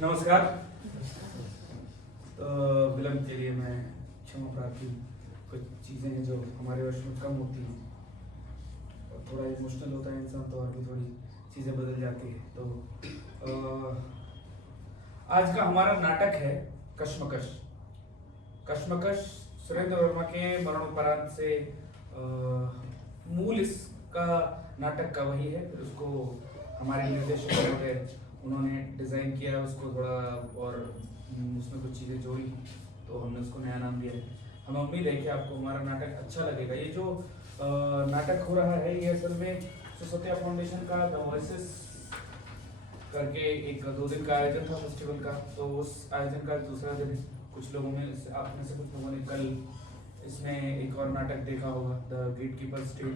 नमस्कार। तो विलम्ब के लिए मैं क्षमा प्रार्थी हूँ। कुछ चीज़ें हैं जो हमारे वश में कम होती हैं और थोड़ा इमोशनल होता है इंसान, तो और भी थोड़ी चीज़ें बदल जाती है। तो आज का हमारा नाटक है कश्मकश। कश्मकश सुरेंद्र वर्मा के मरणोपरांत से मूल इसका नाटक का वही है। फिर उसको हमारे निर्देशक महोदय उन्होंने डिज़ाइन किया, उसको थोड़ा और उसमें कुछ चीज़ें जोड़ी, तो हमने उसको नया नाम दिया है। हमें उम्मीद है कि आपको हमारा नाटक अच्छा लगेगा। ये जो नाटक हो रहा है, ये असल में सुसत्या फाउंडेशन का द वॉइसेस करके एक 2 दिन का आयोजन था फेस्टिवल का। तो उस आयोजन का दूसरा दिन है। कुछ लोगों में आप में से कुछ लोगों ने कल इसमें एक और नाटक देखा होगा, द गेट कीपर स्टेट।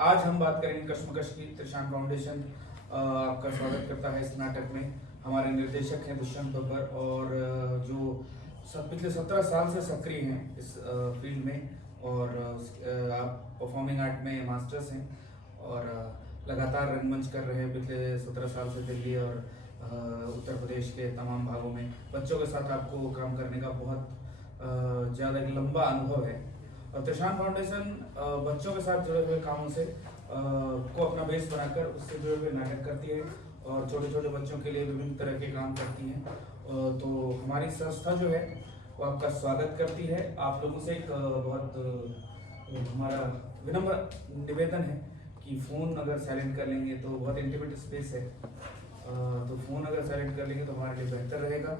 आज हम बात करेंगे कश्मकश की। त्रिशान फाउंडेशन आपका स्वागत करता है इस नाटक में। हमारे निर्देशक हैं दुष्यंत बब्बर, और जो पिछले 17 साल से सक्रिय हैं इस फील्ड में, और आप परफॉर्मिंग आर्ट में मास्टर्स हैं और लगातार रंगमंच कर रहे हैं पिछले 17 साल से दिल्ली और उत्तर प्रदेश के तमाम भागों में। बच्चों के साथ आपको काम करने का बहुत ज़्यादा एक लंबा अनुभव है। और त्रिशान फाउंडेशन बच्चों के साथ जुड़े हुए कामों से को अपना बेस बनाकर उससे जुड़े हुए नाटक करती है और छोटे छोटे बच्चों के लिए विभिन्न तरह के काम करती हैं। तो हमारी संस्था जो है वो आपका स्वागत करती है। आप लोगों से एक बहुत हमारा विनम्र निवेदन है कि फ़ोन अगर साइलेंट कर लेंगे तो बहुत इंटीमेट स्पेस है, तो फ़ोन अगर साइलेंट कर लेंगे तो हमारे लिए बेहतर रहेगा।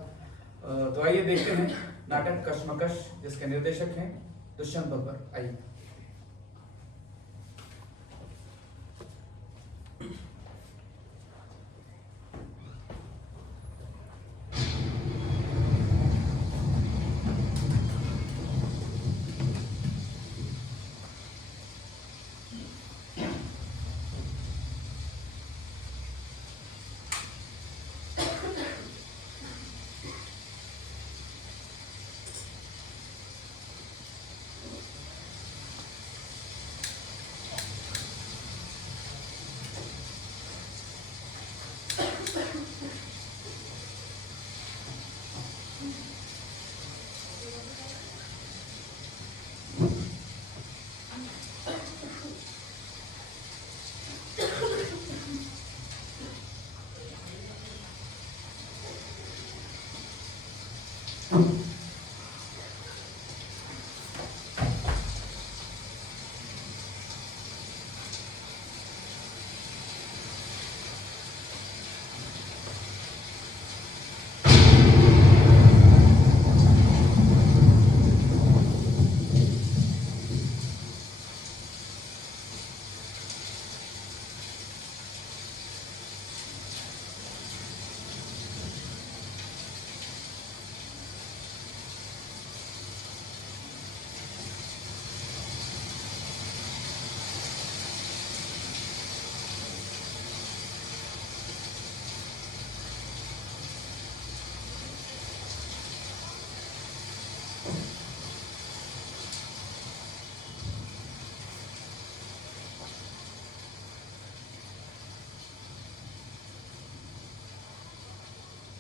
तो आइए देखते हैं नाटक कश्मकश, जिसके निर्देशक हैं दुष्यंत बब्बर। आइए।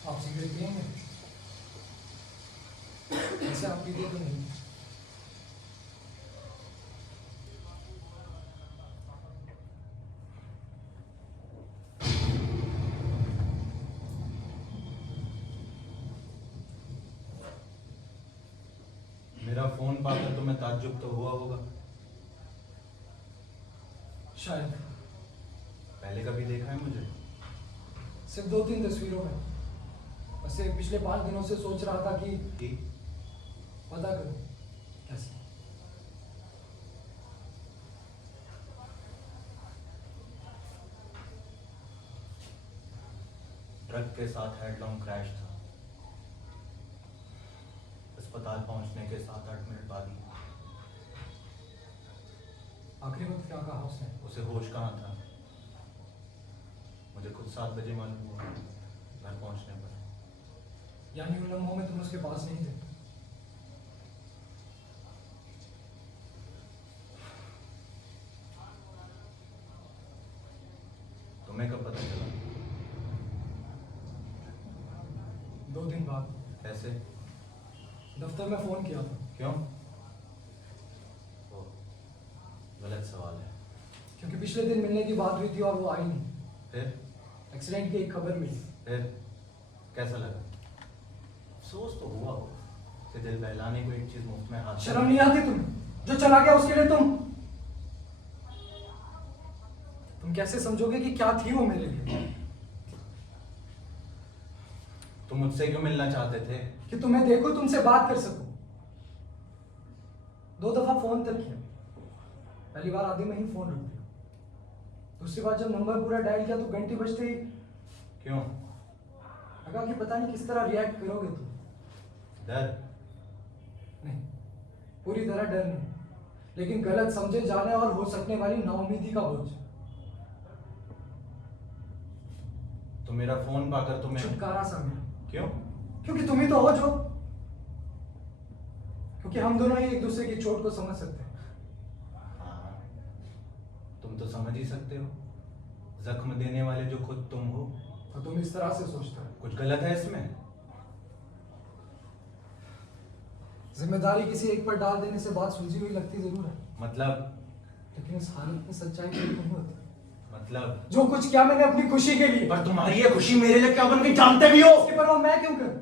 आप सिगरेट पिएंगे? ऐसे आप पीते तो नहीं। मेरा फोन पाकर तुम्हें ताज्जुब तो हुआ होगा। शायद। पहले कभी देखा है मुझे? सिर्फ 2-3 तस्वीरों में। वैसे पिछले 5 दिनों से सोच रहा था कि पता करूं कैसे। ट्रक के साथ हेडलॉन्ग क्रैश था। अस्पताल पहुंचने के 7-8 मिनट बाद ही। आखिरी वक्त क्या कहा उसने? उसे होश कहाँ था? मुझे खुद 7 बजे मालूम हुआ घर पहुंचने पर। यानी उन लम्हों में तुम उसके पास नहीं थे? तुम्हें कब पता चला? 2 दिन बाद कैसे? दफ्तर में फोन किया था। क्यों? ओ, गलत सवाल है। क्योंकि पिछले दिन मिलने की बात हुई थी और वो आई नहीं। फिर? एक्सीडेंट की एक खबर मिली। फिर कैसा लगा? अफसोस तो हुआ हो कि दिल बहलाने को एक चीज मुफ्त में हाथ। शर्म नहीं आती तुम्हें? जो चला गया उसके लिए तुम कैसे समझोगे कि क्या थी वो मेरे लिए? तुम मुझसे क्यों मिलना चाहते थे? कि तुम्हें देखो, तुमसे बात कर सकूं। 2 दफा फोन तक किया। पहली बार आधे में ही फोन रख दिया। दूसरी बार जब नंबर पूरा डायल किया तो घंटी बजते ही क्यों? लगा कि पता नहीं किस तरह रिएक्ट करोगे तुम। डर? नहीं, पूरी तरह डर नहीं, लेकिन गलत समझे जाने और हो सकने वाली नाउम्मीदी का बोझ। तो मेरा फोन पाकर तुम्हें छुटकारा सा मिला। क्यों? क्योंकि तुम ही तो हो जो, क्योंकि हम दोनों ही एक दूसरे की चोट को समझ सकते हैं। हाँ, तुम तो समझ ही सकते हो। जख्म देने वाले जो खुद तुम हो। तो तुम इस तरह से सोचते हो। कुछ गलत है इसमें? जिम्मेदारी किसी एक पर डाल देने से बात सुलझी हुई लगती जरूर है, मतलब? लेकिन इस हालत में सच्चाई कभी नहीं होती। मतलब? जो कुछ किया मैंने अपनी खुशी के लिए। पर तुम्हारी ये खुशी मेरे लिए क्या बन गई, जानते भी हो? इसकी परवाह मैं क्यों करूं?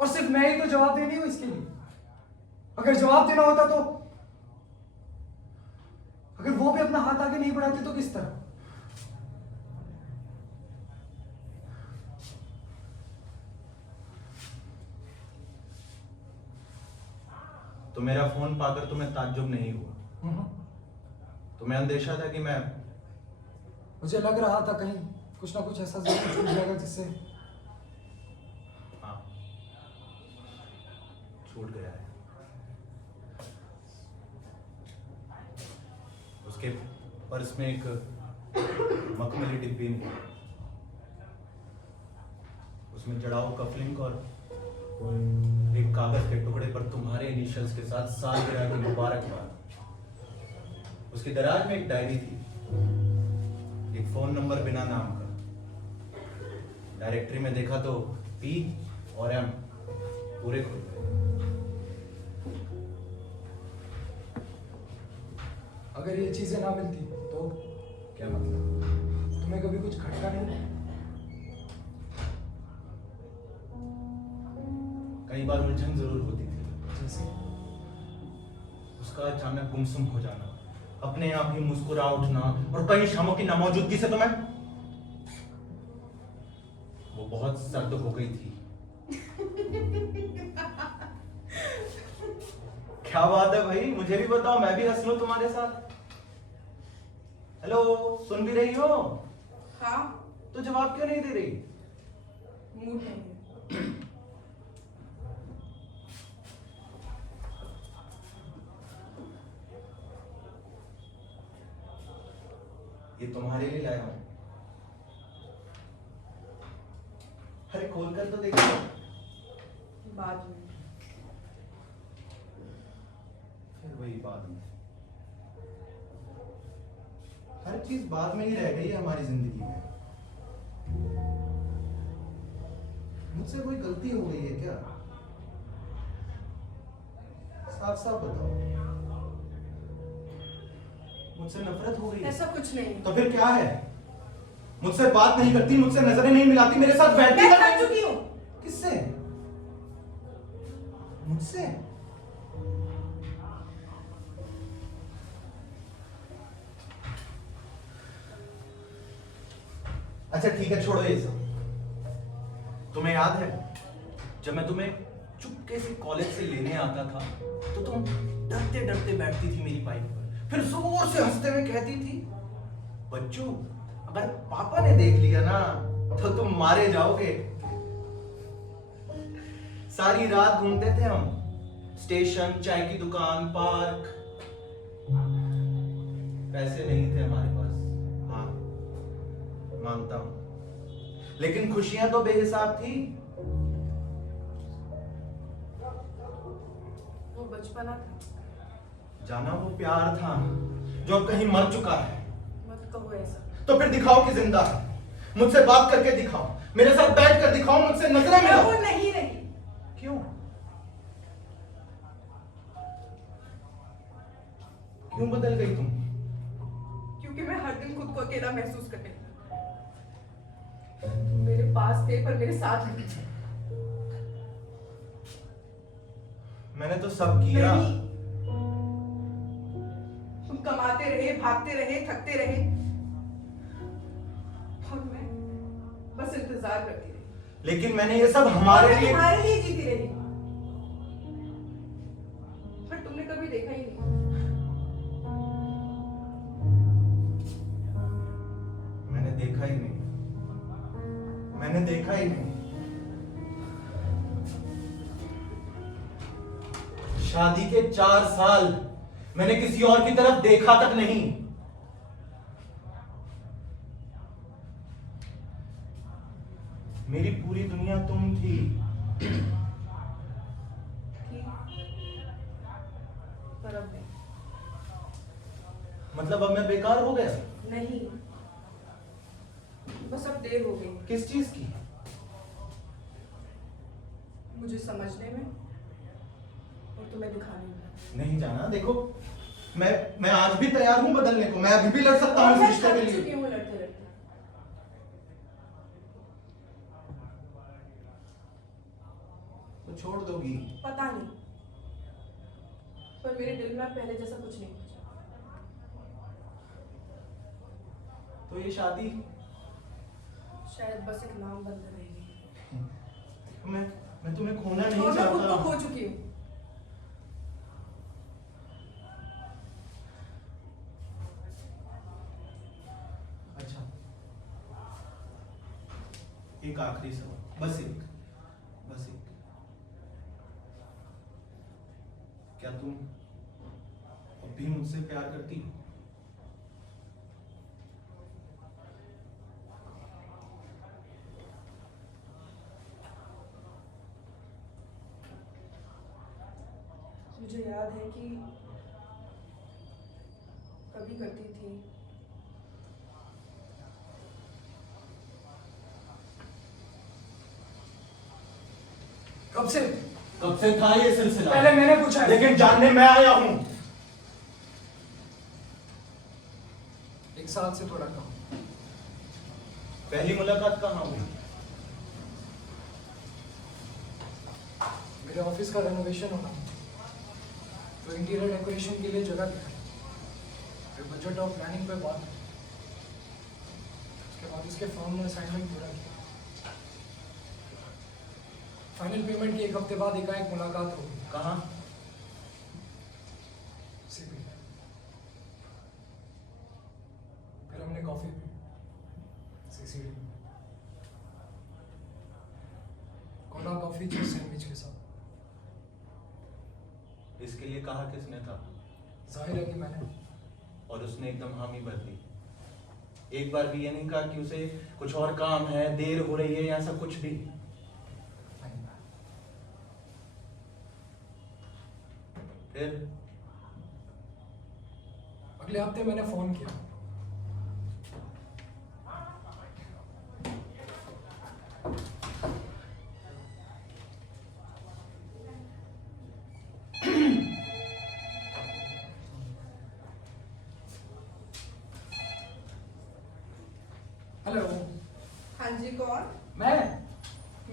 और सिर्फ मैं ही तो जवाब देनी हूं इसके लिए। अगर जवाब देना होता तो, अगर वो भी अपना हाथ आगे नहीं बढ़ाते तो किस तरह? तो मेरा फोन पाकर तुम्हें ताज्जुब नहीं हुआ? तुम्हें अंदेशा था कि मैं? मुझे लग रहा था कहीं कुछ ना कुछ ऐसा जरूर छूट जाएगा जिससे। हाँ, छूट गया है। उसके पर्स में एक मखमली डिब्बी में उसमें जड़ाऊ कफलिंग और एक कागज के टुकड़े पर तुम्हारे इनिशियल्स के साथ सालगिरह की मुबारकबाद। उसकी दराज में एक डायरी थी, एक फोन नंबर बिना नाम का। डायरेक्टरी में देखा तो P और M पूरे खुल गए। अगर ये चीजें ना मिलती तो? क्या मतलब? तुम्हें कभी कुछ खटका नहीं? कई बार उलझन जरूर होती थी। जैसे? उसका अचानक गुमसुम हो जाना, अपने आप ही मुस्कुरा उठना, और कई शामों की नामौजूदगी से तो मैं वो बहुत सर्द हो गई थी। क्या बात है भाई, मुझे भी बताओ, मैं भी हंस लूं तुम्हारे साथ। हेलो, सुन भी रही हो? हाँ। तो जवाब क्यों नहीं दे रही? मूड नहीं है। ये तुम्हारे लिए लाया हूं। अरे खोल कर तो देखो। बाद में। फिर वही बाद में। हर चीज बाद में ही रह गई है हमारी जिंदगी में। मुझसे कोई गलती हो गई है क्या? साफ साफ बताओ। मुझसे नफरत हो गई है? ऐसा कुछ नहीं। तो फिर क्या है? मुझसे बात नहीं करती, मुझसे नजरें नहीं मिलाती, मेरे साथ बैठती मैं तक थक नहीं। चुकी हूँ। किससे? मुझसे? अच्छा ठीक है, छोड़ो ये सब। तुम्हें याद है जब मैं तुम्हें चुपके से कॉलेज से लेने आता था तो तुम डरते डरते बैठती थी मेरी बाइक पर, फिर जोर से हंसते हुए कहती थी, बच्चू अगर पापा ने देख लिया ना तो तुम मारे जाओगे। सारी रात घूमते थे हम, स्टेशन, चाय की दुकान, पार्क। पैसे नहीं थे हमारे पास, हाँ मानता हूं, लेकिन खुशियां तो बेहिसाब थी। वो बचपना था। जाना वो प्यार था जो अब कहीं मर चुका है। मत कहो ऐसा। तो फिर दिखाओ कि जिंदा है, मुझसे बात करके दिखाओ, मेरे साथ बैठ कर दिखाओ, मुझसे नजरें मैं मिलाओ। वो नहीं रही। क्यों? क्यों बदल गई तुम? क्योंकि मैं हर दिन खुद को अकेला महसूस करने लगी। तुम मेरे पास थे पर मेरे साथ नहीं थे। मैंने तो सब किया। नहीं। तुम कमाते रहे, भागते रहे, थकते रहे और मैं बस इंतजार करती रही। लेकिन मैंने ये सब और हमारे मैं लिए। तुम्हारे लिए जीती रही, पर तुमने कभी देखा ही नहीं। मैंने देखा ही नहीं। मैंने देखा ही नहीं। शादी के 4 साल मैंने किसी और की तरफ देखा तक नहीं। मेरी पूरी दुनिया तुम थी। ठीक, पर अब नहीं। मतलब अब मैं बेकार हो गया? नहीं, बस अब देर हो गई किस चीज की? मुझे समझने में और तुम्हें दिखाने में। नहीं जाना, देखो मैं आज भी तैयार हूं बदलने को। मैं अभी भी लड़ सकता हूं और इस मैं रिश्ते के थक लिए। चुकी हूँ लड़ते लड़ते। तो छोड़ दोगी? पता नहीं, पर मेरे दिल में अब पहले जैसा कुछ नहीं बचा। तो ये शादी शायद बस एक नाम बन रहेगी। मैं तुम्हें खोना नहीं और मैं खुद को चाहता। खो चुकी हूँ। अच्छा, एक आखिरी सवाल, बस एक। क्या तुम अब भी मुझसे प्यार करती हो? मुझे याद है कि कभी करती थी, कब से? कब से था ये सिलसिला? पहले मैंने पूछा है। लेकिन जानने मैं आया हूं। 1 साल से थोड़ा कम। पहली मुलाकात कहाँ हुई? मेरे ऑफिस का रेनोवेशन होना तो इंटीरियर डेकोरेशन के लिए जगह दिखाई, फिर बजट और प्लानिंग पे बात हुई। उसके बाद उसके फॉर्म ने असाइनमेंट पूरा किया। फाइनल पेमेंट के 1 हफ्ते बाद एकाएक मुलाकात हो गई। कहाँ? सीपी। फिर हमने कॉफी पी सीसीडी में। कोना कॉफी थी सैंडविच के साथ। इसके लिए कहा किसने था? जाहिर है कि मैंने। और उसने एकदम हामी भर दी। एक बार भी ये नहीं कहा कि उसे कुछ और काम है, देर हो रही है या ऐसा कुछ भी? फिर अगले हफ्ते मैंने फोन किया। हेलो। हाँ जी, कौन? मैं?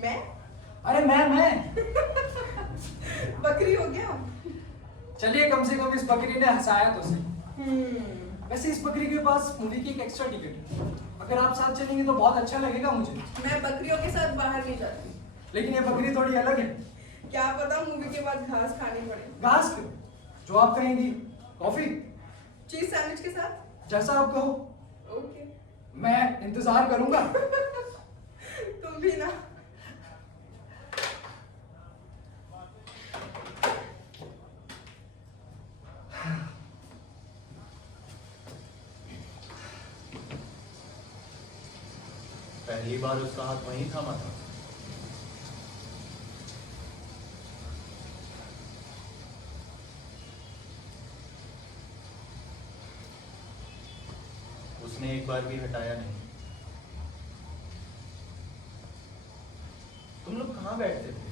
मैं अरे मैं बकरी हो गया। चलिए, कम से कम इस बकरी ने हंसाया तो सही। हम्म, वैसे इस बकरी के पास मूवी की एक एक्स्ट्रा टिकट है। अगर आप साथ चलेंगे तो बहुत अच्छा लगेगा मुझे। मैं बकरियों के साथ बाहर नहीं जाती। लेकिन ये बकरी थोड़ी अलग है। क्या पता मूवी के बाद घास खानी पड़े। घास क्यों? जो आप कहेंगी। कॉफी? चीज सैंडविच के साथ। जैसा आप कहो। ओके। मैं इंतजार करूंगा। तुम भी ना। पहली बार उसका हाथ वहीं थामा था। उसने एक बार भी हटाया नहीं। लोग कहाँ बैठते थे?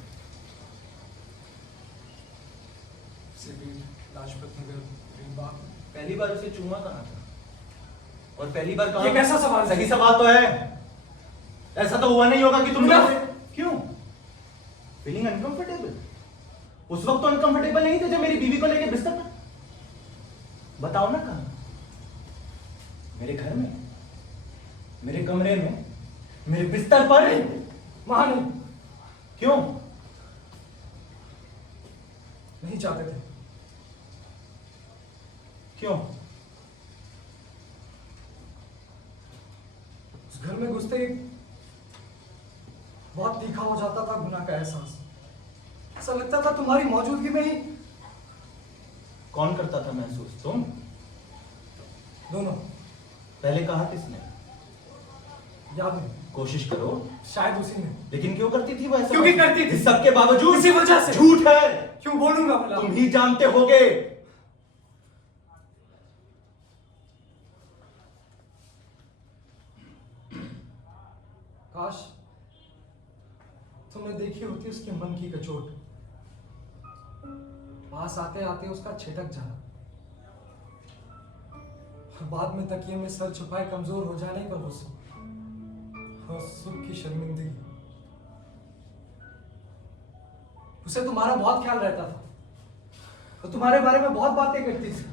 सिविल, लाजपत नगर, रीबाग। पहली बार उसे चूमा कहाँ था? और पहली बार कहाँ? ये कैसा सवाल है? सही सवाल तो है। ऐसा तो हुआ नहीं होगा कि तुम ना। क्यों? Feeling uncomfortable? उस वक्त तो अनकंफर्टेबल नहीं थे जब मेरी बीवी को लेके बिस्तर पर? बताओ ना कहाँ? मेरे घर में, मेरे कमरे में, मेरे बिस्तर पर? वहां नहीं, क्यों? नहीं चाहते थे। क्यों? उस घर में घुसते ही बहुत तीखा हो जाता था गुनाह का एहसास। ऐसा लगता था तुम्हारी मौजूदगी में ही। कौन करता था महसूस? तुम? दोनों। पहले कहा किसने? याद नहीं, कोशिश करो। शायद उसी ने। लेकिन क्यों करती थी वो ऐसा? क्योंकि करती थी। इस सब के बावजूद? इसी वजह से। झूठ है। क्यों बोलूंगा भला? तुम ही जानते होगे। काश तुमने देखी होती उसके मन की कचोट। पास आते आते उसका छिटक जाना, और बाद में तकिए में सर छुपाए कमजोर हो जाने का गुस्सा और सुख की शर्मिंदगी। उसे तुम्हारा बहुत ख्याल रहता था, और तुम्हारे बारे में बहुत बातें करती थी।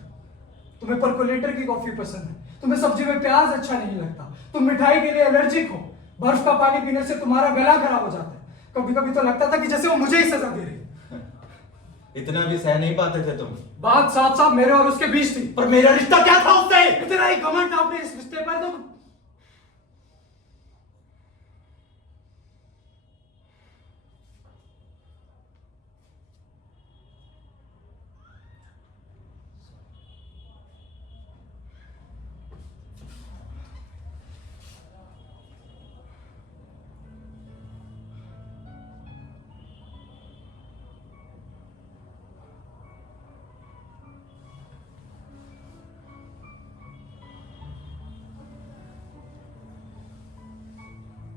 तुम्हें परकोलेटर की कॉफी पसंद है, तुम्हें सब्जी में प्याज अच्छा नहीं लगता, तुम मिठाई के लिए एलर्जिक हो, बर्फ का पानी पीने से तुम्हारा गला खराब हो जाता है। कभी कभी तो लगता था कि जैसे वो मुझे ही सजा दे रही है। इतना भी सह नहीं पाते थे तुम। बात साफ साफ मेरे और उसके बीच थी। पर मेरा रिश्ता क्या था उससे? इतना ही घमंड आपने इस रिश्ते पर तो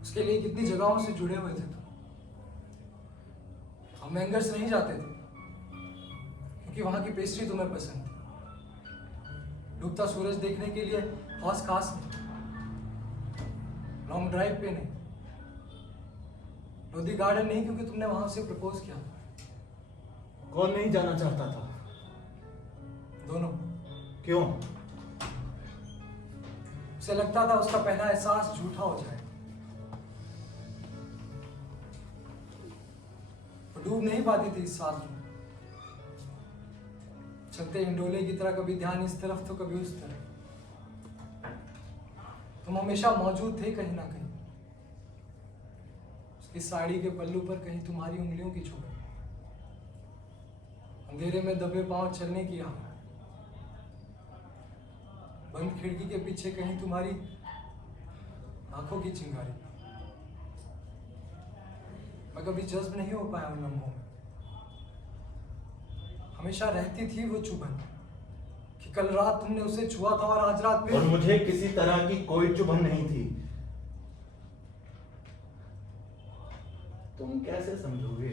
उसके लिए कितनी जगहों से जुड़े हुए थे तुम। हम मैंगर्स नहीं जाते थे क्योंकि वहां की पेस्ट्री तुम्हें पसंद थी। डूबता सूरज देखने के लिए हौस खास नहीं, लॉन्ग ड्राइव पे नहीं, लोधी गार्डन नहीं क्योंकि तुमने वहां से प्रपोज किया था। कौन नहीं जाना चाहता था? दोनों। क्यों? उसे लगता था उसका पहला एहसास झूठा हो जाए। डूब नहीं पाती थी इस साथ में। चलते इंडोले की तरह कभी ध्यान इस तरफ तो कभी उस तरफ। तुम हमेशा मौजूद थे कहीं ना कहीं। उसकी साड़ी के पल्लू पर कहीं तुम्हारी उंगलियों की छुप, अंधेरे में दबे पांव चलने की आह, बंद खिड़की के पीछे कहीं तुम्हारी आंखों की चिंगारी। मैं कभी जज्ब नहीं हो पाया उन लम्हों में। हमेशा रहती थी वो चुभन कि कल रात तुमने उसे छुआ था और आज रात और मुझे किसी तरह की कोई चुभन नहीं थी। तुम कैसे समझोगे?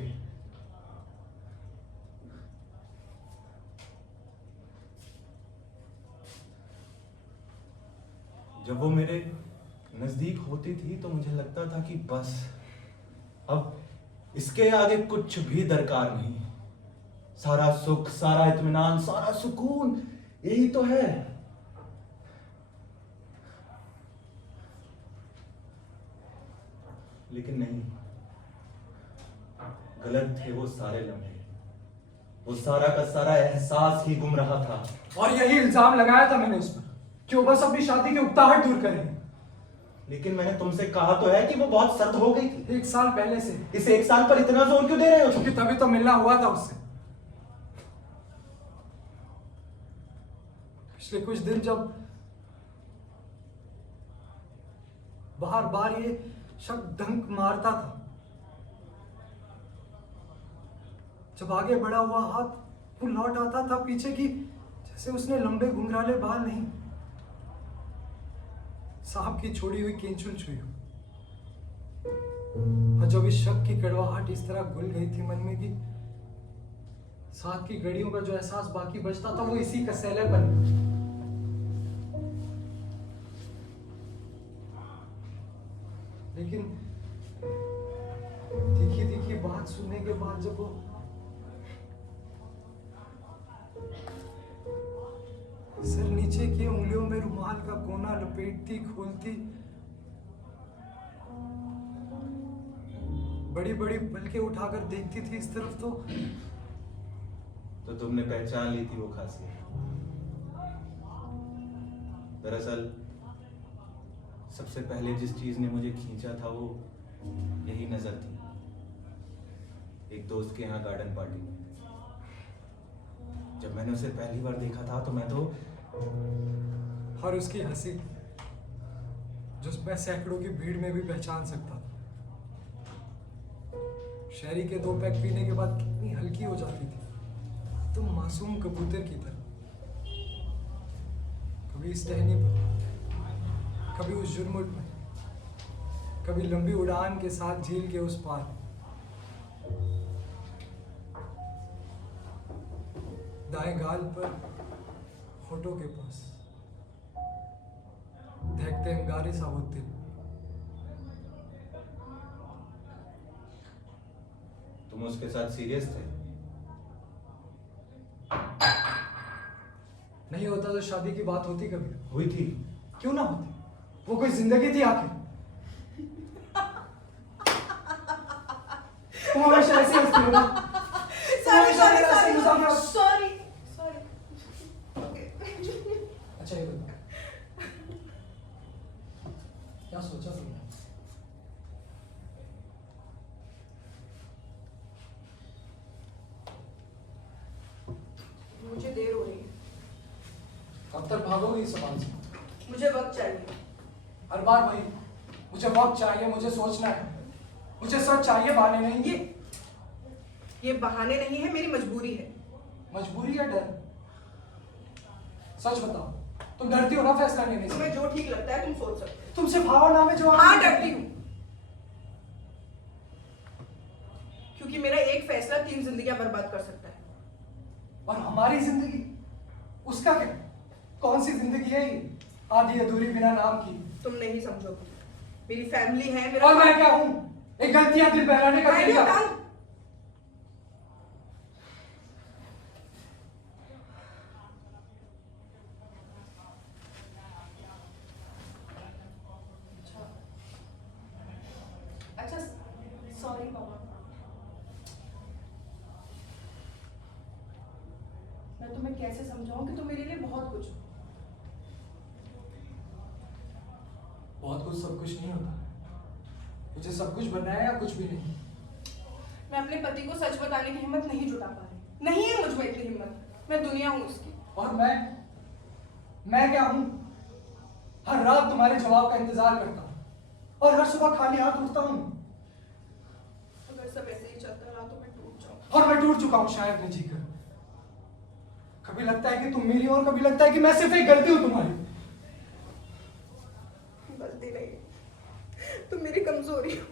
जब वो मेरे नजदीक होती थी तो मुझे लगता था कि बस अब इसके आगे कुछ भी दरकार नहीं। सारा सुख, सारा इत्मीनान, सारा सुकून यही तो है। लेकिन नहीं, गलत थे वो सारे लम्हे। वो सारा का सारा एहसास ही गुम रहा था। और यही इल्जाम लगाया था मैंने उस पर कि वो बस अपनी शादी की उकताहट दूर करें। लेकिन मैंने तुमसे कहा तो है कि वो बहुत सख्त हो गई थी। 1 साल पहले से। इस 1 साल पर इतना जोर क्यों दे रहे हो? क्योंकि तभी तो मिलना हुआ था उससे। पिछले कुछ दिन जब बार बार ये शक डंक मारता था, जब आगे बढ़ा हुआ हाथ वो लौट आता था पीछे की, जैसे उसने लंबे घुंघराले बाल नहीं, सांप की छोड़ी हुई केंचुल छुई हो। और जब इस शक की कड़वाहट इस तरह घुल गई थी मन में कि साथ की घड़ियों का जो एहसास बाकी बचता था वो इसी का सैलेपन। लेकिन तीखी तीखी बात सुनने के बाद जब वो सर नीचे की उंगलियों में रुमाल का कोना लपेटती खोलती, बड़ी बड़ी पलकें उठाकर देखती थी इस तरफ, तो तुमने पहचान ली थी वो खासियत। दरअसल सबसे पहले जिस चीज ने मुझे खींचा था वो यही नजर थी, एक दोस्त के यहाँ गार्डन पार्टी में। जब मैंने उसे पहली बार देखा था तो मैं तो और उसकी हंसी जो मैं सैकड़ों की भीड़ में भी पहचान सकता था। शहरी के 2 पैक पीने के बाद कितनी हल्की हो जाती थी, तुम मासूम कबूतर की तरह। कभी इस टहनी पर, कभी उस जुर्मुट में, कभी लंबी उड़ान के साथ झील के उस पार। दाएं गाल पर, होठों के पास देखते अंगारे सा वो दिल। तुम उसके साथ सीरियस थे? नहीं होता तो शादी की बात होती कभी? हुई थी। क्यों ना होती? वो कोई जिंदगी थी आखिर। तुम हमेशा ऐसे हंसती हो ना? सॉरी। अच्छा ये बताओ, क्या सोचा तुमने? मुझे देर हो रही है, कब तक भागोगे इस सवाल से? मुझे वक्त चाहिए। हर बार भाई, मुझे वक्त चाहिए, मुझे सोचना है, मुझे सच चाहिए, बहाने नहीं। ये बहाने नहीं है, मेरी मजबूरी है। मजबूरी या डर? सच बताओ, तुम डरती हो ना फैसला लेने से? तुम्हें जो ठीक लगता है तुम सोच सकते हो। तुमसे भाव नाम है जो हाँ, डरती हूँ, क्योंकि मेरा एक फैसला 3 जिंदगियां बर्बाद कर सकता है। और हमारी जिंदगी, उसका क्या? कौन सी जिंदगी है ये, आधी अधूरी बिना नाम की? तुम नहीं समझोगे, मेरी फैमिली है, मेरा और मैं क्या हूँ? एक गलतियां दिल बहलाने का Mind your तरीका। tongue। अच्छा, सॉरी पापा, मैं तुम्हें कैसे समझाऊं कि तुम मेरे लिए बहुत कुछ हो। बहुत कुछ सब कुछ नहीं होता, मुझे सब कुछ बनना है या कुछ भी नहीं। मैं अपने पति को सच बताने की हिम्मत नहीं जुटा पा रही, नहीं है मुझ में इतनी हिम्मत। मैं दुनिया हूं उसकी। और मैं क्या हूं? हर रात तुम्हारे जवाब का इंतजार करता हूं और हर सुबह खाली हाथ उठता हूं। अगर सब ऐसे ही चलता रहा तो मैं टूट जाऊंगी। और मैं टूट चुका हूं शायद न जीकर। कभी लगता है कि तुम मेरी हो और कभी लगता है कि मैं सिर्फ एक गलती हूं तुम्हारी। गलती नहीं, तुम मेरी कमजोरी हो।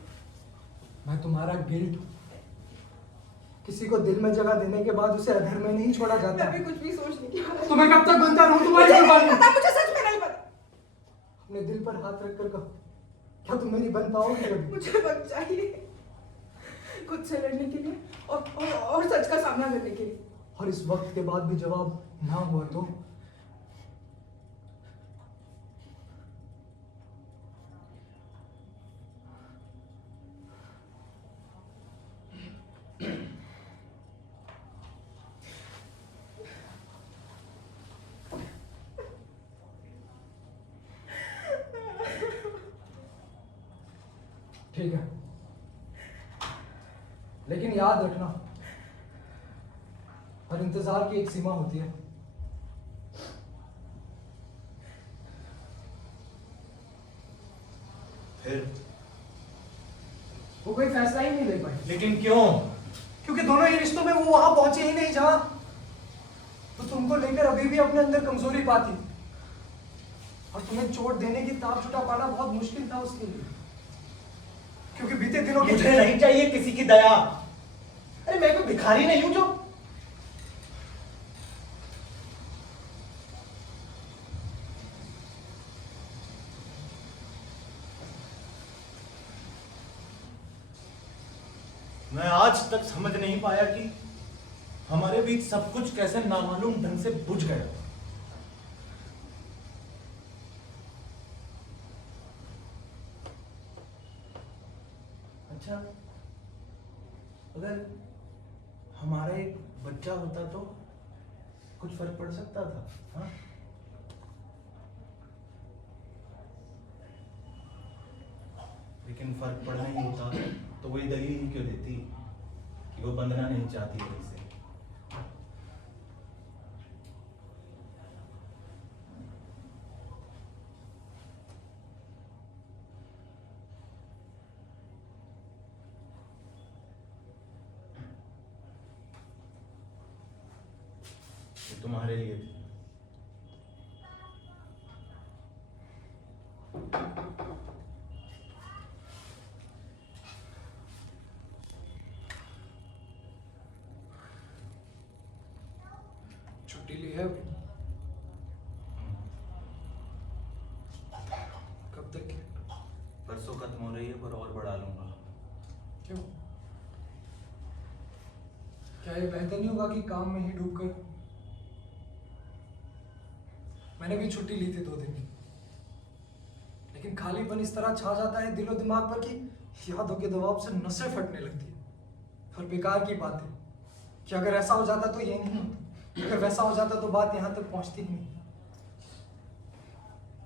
मैं तुम्हारा गिल्ट हूं। किसी को दिल में जगह देने के बाद उसे अधर में नहीं छोड़ा जाता। मैं भी कुछ भी सोचने की हालत। तुम्हें कब तक बनता रहूं तुम्हारी मुझे नहीं कुर्बानी? पता, मुझे सच में नहीं पता। अपने दिल पर हाथ रखकर कहो, क्या तुम मेरी बन पाओगी कभी? मुझे वक्त चाहिए खुद से लड़ने के लिए और सच का सामना करने के लिए। और इस वक्त के बाद भी जवाब ना हुआ तो? ठीक है, लेकिन याद रखना, हर इंतजार की एक सीमा होती है। फिर? वो कोई फैसला ही नहीं ले पाई। लेकिन क्यों? क्योंकि दोनों ही रिश्तों में वो वहां पहुंचे ही नहीं जहां तो तुमको लेकर अभी भी अपने अंदर कमजोरी पाती, और तुम्हें चोट देने की ताब छुटा पाना बहुत मुश्किल था उसके लिए। क्योंकि बीते दिनों की मुझे नहीं चाहिए किसी की दया। अरे मैं कोई भिखारी नहीं हूं जो मैं आज तक समझ नहीं पाया कि हमारे बीच सब कुछ कैसे नामालूम ढंग से बुझ गया। अच्छा, अगर हमारा एक बच्चा होता तो कुछ फर्क पड़ सकता था, हाँ? लेकिन फर्क पड़ना ही होता तो वही दलील ही क्यों देती कि वो बंधना नहीं चाहती है इसे। ये तुम्हारे लिए थी। छुट्टी ली है अभी? कब तक की? परसों खत्म हो रही है, पर और बढ़ा लूंगा। क्यों? क्या ये बेहतर नहीं होगा कि काम में ही डूब कर? मैंने भी छुट्टी ली थी 2 दिन की, लेकिन खालीपन इस तरह छा जाता है दिलो दिमाग पर कि यादों के दबाव से नसें फटने लगती है। और बेकार की बात है कि अगर ऐसा हो जाता तो ये नहीं होता, अगर वैसा हो जाता तो बात यहां तक पहुंचती ही नहीं।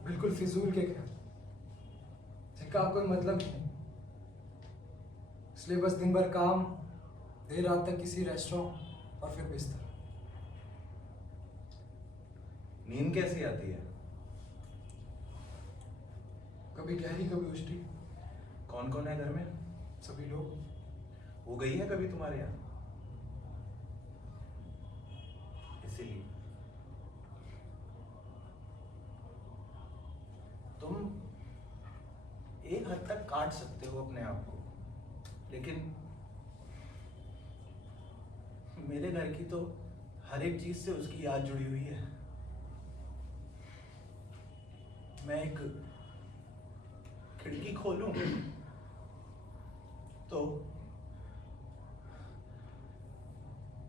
बिल्कुल फिजूल के ख्याल जिनका कोई मतलब ही नहीं। इसलिए बस दिन भर काम, देर रात तक किसी रेस्टोरेंट और फिर बिस्तर। नींद कैसी आती है? कभी गहरी कभी उष्टी। कौन कौन है घर में? सभी लोग। वो गई है कभी तुम्हारे यहाँ? इसीलिए तुम एक हद तक काट सकते हो अपने आप को, लेकिन मेरे घर की तो हर एक चीज से उसकी याद जुड़ी हुई है। मैं एक खिड़की खोलूं तो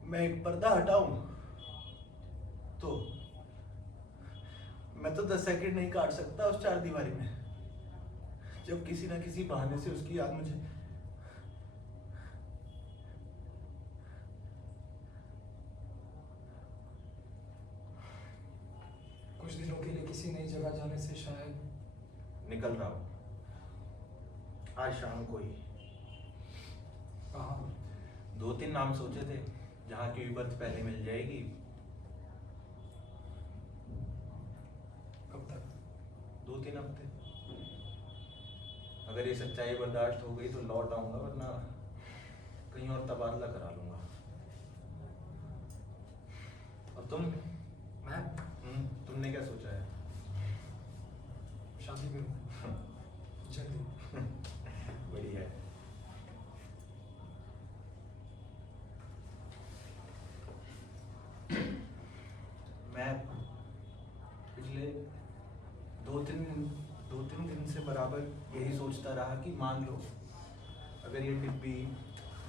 मैं एक पर्दा हटाऊं तो मैं तो 10 सेकंड नहीं काट सकता उस 4 दीवारी में, जब किसी ना किसी बहाने से उसकी याद मुझे कुछ दिनों के लिए किसी नई जगह जाने से शायद। निकल रहा हूं आज शाम को ही। कहाँ? 2-3 नाम सोचे थे जहां की बर्थ पहले मिल जाएगी। कब तक? 2-3 हफ्ते। अगर ये सच्चाई बर्दाश्त हो गई तो लौट आऊंगा, वरना कहीं और तबादला करा लूंगा। और तुम? मैं तुमने क्या सोचा है? शादी करूँ जल्दी। बढ़िया है। मैं पिछले 2-3 दिन से बराबर यही सोचता रहा कि मान लो अगर ये डिब्बी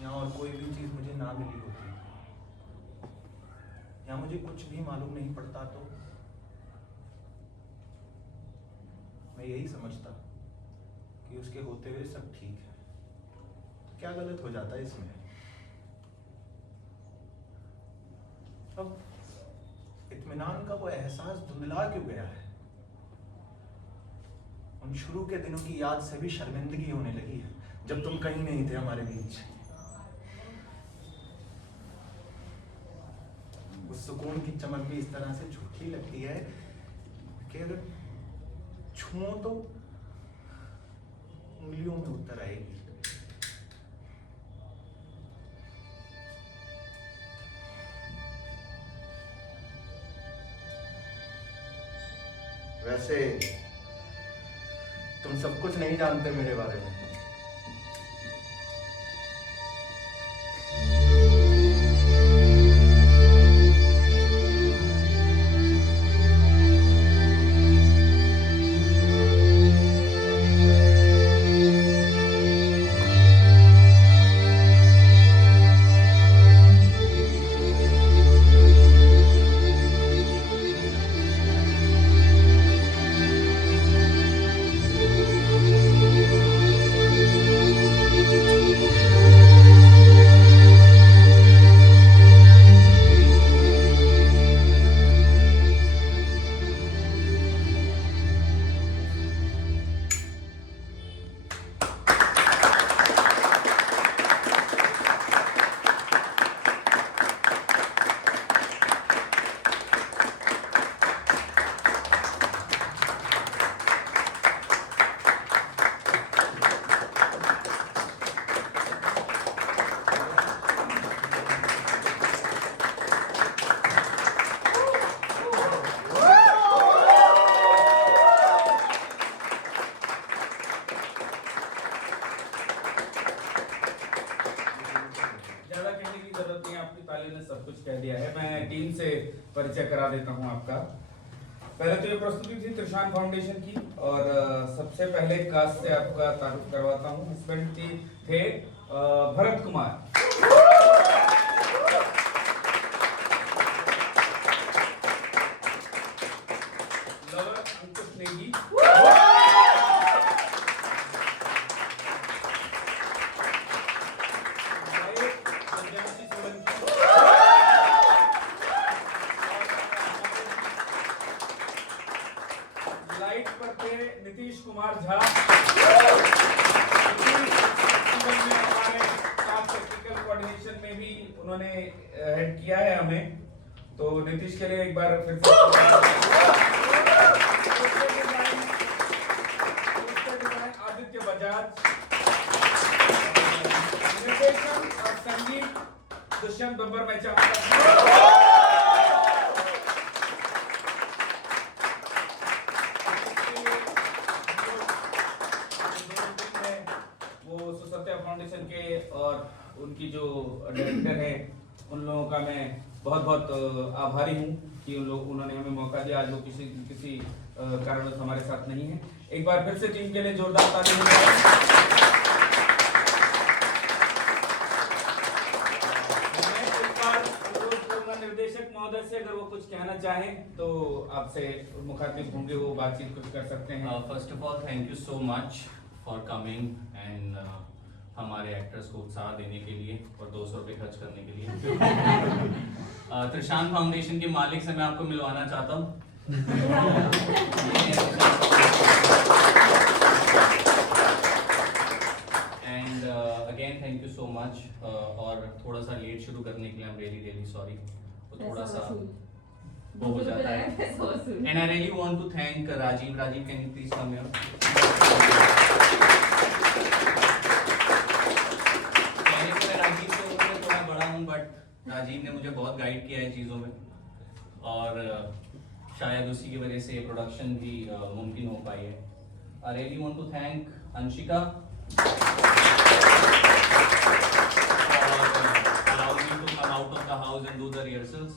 या और कोई भी चीज़ मुझे ना मिली होती या मुझे कुछ भी मालूम नहीं पड़ता, तो मैं यही समझता कि उसके होते हुए सब ठीक है। तो क्या गलत हो जाता है इसमें? अब इत्मीनान का वो एहसास धुंधला क्यों गया है? उन शुरू के दिनों की याद से भी शर्मिंदगी होने लगी है, जब तुम कहीं नहीं थे हमारे बीच। उस सुकून की चमक भी इस तरह से झूठी लगती है कि अगर छुओ तो उंगलियों में उतर आएगी। वैसे तुम सब कुछ नहीं जानते मेरे बारे में। सब कुछ कह दिया है। मैं टीम से परिचय करा देता हूँ आपका। पहले तो ये प्रस्तुति थी त्रिशान फाउंडेशन की, और सबसे पहले कास्ट से आपका तारुफ करवाता हूँ। हस्बैंड थे भरत कुमार, लवर अंकुश नेगी, लाइट पर थे नीतीश कुमार झा, हमारे टेक्निकल कोऑर्डिनेशन में भी उन्होंने हेड किया है हमें, तो नीतीश के लिए एक बार फिर से आदित्य बजाज, निर्देशन और संगीत दुष्यंत बब्बर। मैं चाहूंगा फाउंडेशन के और उनकी जो डायरेक्टर है उन लोगों का मैं बहुत बहुत आभारी हूँ कि उन्होंने हमें मौका दिया। आज वो किसी कारणवश हमारे साथ नहीं है। एक बार फिर से टीम के लिए जोरदार ताली हो जाए। मैं एक बार अनुरोध करूंगा निर्देशक महोदय से, अगर वो कुछ कहना चाहें तो आपसे मुखातिब होंगे, वो बातचीत कुछ कर सकते हैं। First of all thank you so much for coming and हमारे एक्टर्स को उत्साह देने के लिए और 200 रुपये खर्च करने के लिए। त्रिशान फाउंडेशन के मालिक से मैं आपको मिलवाना चाहता हूँ। And again thank you so much. और थोड़ा सा लेट शुरू करने के लिए आई एम रियली सॉरी, तो थोड़ा सा वो हो जाता है। And I really want to thank Rajiv. Rajiv can you please come here. But Rajiv ने मुझे बहुत गाइड किया है चीज़ों में, और शायद उसी की वजह से ये प्रोडक्शन भी मुमकिन हो पाई है। I really want to thank Anshika for allowing me to come out of the house and do the rehearsals.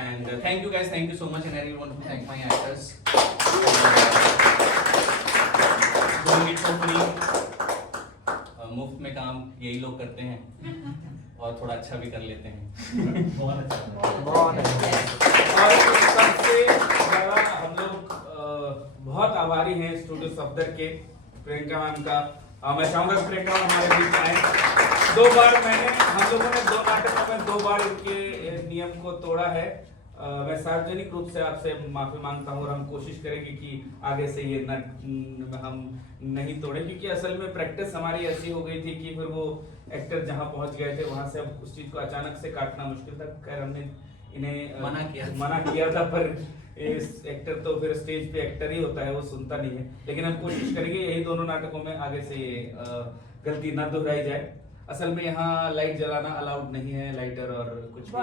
And thank you guys, thank you so much, and I really want to thank my actors doing it for free. मुफ्त में काम यही लोग करते हैं और थोड़ा अच्छा भी कर लेते हैं। बहुत अच्छा। और सबसे ज़्यादा हम लोग बहुत आभारी हैं स्टूडियो सफदर के, प्रियंका मैम का। मैं चाहूँगा प्रियंका मैम हमारे बीच आए। हम लोगों ने 2 नाटकों में 2 बार इनके नियम को तोड़ा है। मैं सार्वजनिक रूप से आपसे माफी मांगता हूँ, और हम कोशिश करेंगे कि आगे से ये हम नहीं तोड़े, क्योंकि असल में प्रैक्टिस हमारी ऐसी हो गई थी कि फिर वो एक्टर जहाँ पहुँच गए थे वहाँ से अब उस चीज़ को अचानक से काटना मुश्किल था। खैर हमने इन्हें मना किया था, पर इस एक्टर तो फिर स्टेज पे एक्टर ही होता है, वो सुनता नहीं है। लेकिन हम कोशिश करेंगे यही दोनों नाटकों में आगे से ये गलती ना दोहराई जाए। असल में यहाँ लाइट जलाना अलाउड नहीं है, लाइटर और कुछ भी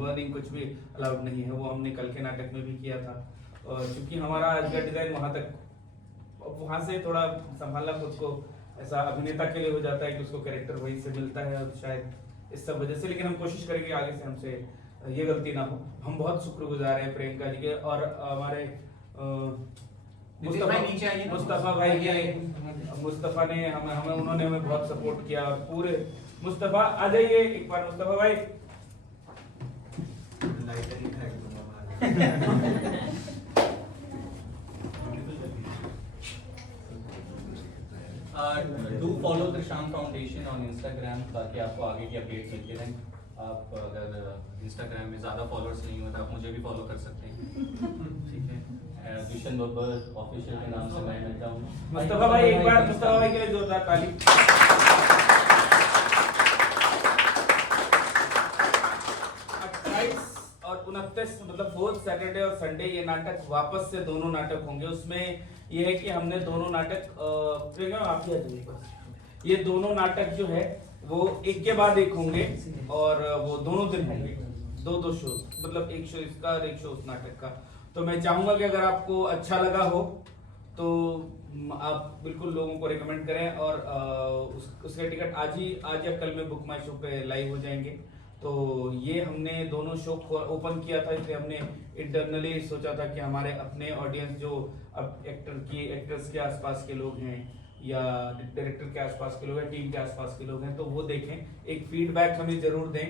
बर्निंग कुछ भी अलाउड नहीं है। वो हमने कल के नाटक में भी किया था, और चूंकि हमारा आज का डिजाइन वहाँ से थोड़ा संभालना खुद को ऐसा अभिनेता के लिए हो जाता है कि उसको कैरेक्टर वहीं से मिलता है, और शायद इस सब वजह से। लेकिन हम कोशिश करेंगे आगे से हमसे ये गलती ना हो। हम बहुत शुक्रगुजार हैं प्रियंका जी के, और हमारे मुस्तफा भाई के। मुस्तफा ने उन्होंने हमें बहुत सपोर्ट किया, और पूरे मुस्तफा आ जाइए एक बार। मुस्तफा भाई do follow Trishan foundation on Instagram, ताकि आपको आगे की अपडेट मिलती रहें। आप अगर इंस्टाग्राम में ज़्यादा फॉलोअर्स नहीं होता, आप मुझे भी फॉलो कर सकते हैं, ठीक है। दुष्यंत बब्बर ऑफिशियल के नाम से मैं मिलता हूँ। मुस्तफा भाई एक बार मुस्तफा भाई के लिए जोरदार ताली। 28 और 29 मतलब 4th सैटरडे और संडे ये नाटक वापस से दोनों नाटक होंगे। उसमें ये है कि हमने दोनों नाटक ये दोनों नाटक जो है वो एक के बाद एक होंगे, और वो दोनों दिन होंगे, 2 शो, मतलब एक शो इसका और एक शो उस नाटक का। तो मैं चाहूंगा कि अगर आपको अच्छा लगा हो तो आप बिल्कुल लोगों को रिकमेंड करें और उसके टिकट आज या कल में बुक माई शो पे लाइव हो जाएंगे। तो ये हमने दोनों शो ओपन किया था, इसलिए हमने इंटरनली सोचा था कि हमारे अपने ऑडियंस जो अब एक्टर्स के आसपास के लोग हैं या डायरेक्टर के आसपास के लोग हैं, टीम के आसपास के लोग हैं, तो वो देखें, एक फीडबैक हमें जरूर दें,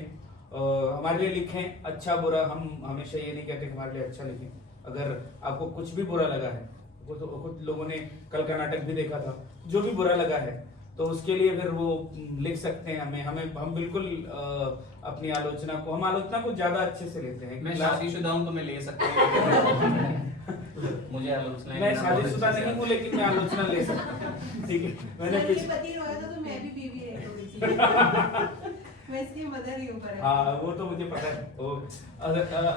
हमारे लिए लिखें, अच्छा बुरा। हम हमेशा ये नहीं कहते कि हमारे लिए अच्छा लिखें, अगर आपको कुछ भी बुरा लगा है, वो तो कुछ लोगों ने कल का नाटक भी देखा था, जो भी बुरा लगा है तो उसके लिए फिर वो लिख सकते हैं हमें हम बिल्कुल अपनी आलोचना को ज्यादा अच्छे से लेते हैं। मैं शादीशुदा हूं तो मैं ले सकता हूं। मुझे आलोचना मैं शादीशुदा नहीं हूँ लेकिन मैं आलोचना ले सकता हूँ, ठीक है। मैंने मेरे पति रोया था तो मैं भी बीवी रही हूँ। मैं इसकी मदर ही हूँ पर। हाँ वो तो मुझे पता है। वो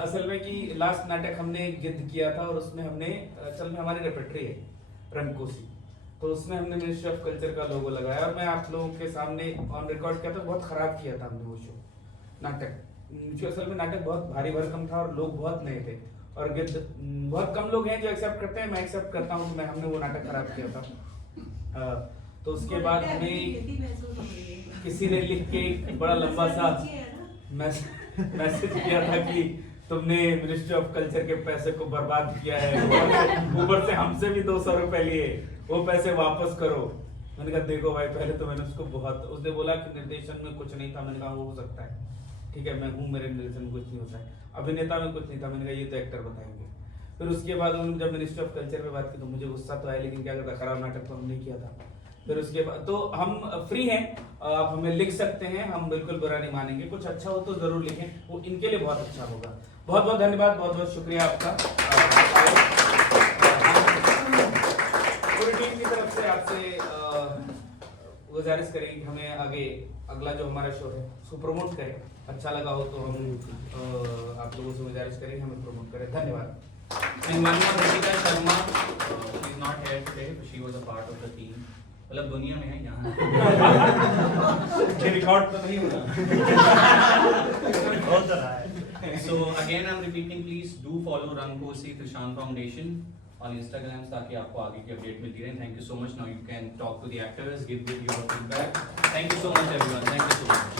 असल में कि लास्ट नाटक हमने गिद्ध किया था और उसमें हमने असल में हमारी रेपेट्री है रंगकोसी, तो उसमें हमने मिनिस्ट्री ऑफ कल्चर का लोगो लगाया और मैं आप लोगों के सामने ऑन रिकॉर्ड किया था। बहुत खराब किया था हमने वो शो नाटक, जो असल में नाटक बहुत भारी भरकम था और लोग बहुत नए थे और गिद्ध बहुत कम लोग हैं जो एक्सेप्ट करते हैं। मैं एक्सेप्ट करता हूँ कि हमने वो नाटक खराब किया था। तो उसके बाद हमें किसी ने लिख के एक बड़ा लंबा सा मैसेज किया था कि तुमने मिनिस्ट्री ऑफ कल्चर के पैसे को बर्बाद किया है, ऊपर से हमसे भी 200 रुपए लिए, वो पैसे वापस करो। मैंने कहा देखो भाई, पहले तो मैंने उसको उसने बोला कि निर्देशन में कुछ नहीं था। मैंने कहा वो हो सकता है, ठीक है, मैं हूँ, मेरे निर्देशन में कुछ नहीं होता है, अभिनेता में कुछ नहीं था। मैंने कहा ये तो एक्टर बताएंगे। फिर उसके बाद उन्होंने जब मिनिस्ट्री ऑफ कल्चर पे बात की तो मुझे गुस्सा तो आया, लेकिन क्या करता, खराब नाटक तो हमने किया था। फिर उसके बाद तो हम फ्री हैं, आप हमें लिख सकते हैं, हम बिल्कुल बुरा नहीं मानेंगे, कुछ अच्छा हो तो जरूर लिखें, वो इनके लिए बहुत अच्छा होगा। बहुत बहुत धन्यवाद, बहुत बहुत शुक्रिया आपका। पूरी टीम की तरफ से आपसे गुजारिश करेंगे कि हमें आगे अगला जो हमारा शो है उसको प्रमोट करें, अच्छा लगा हो तो हम आप लोगों से गुजारिश करेंगे हमें प्रमोट करें। धन्यवाद। And one more, Ritika Sharma, she is not here today, but she was a part of the team. मतलब दुनिया में है यहाँ। ये रिकॉर्ड तो नहीं हुआ। बहुत रहा है। So again I'm repeating, please do follow Rangkosi Trishant Foundation on Instagram ताकि आपको आगे की अपडेट मिलती रहे। Thank you so much. Now you can talk to the actors, give your feedback. Thank you so much everyone. Thank you so much.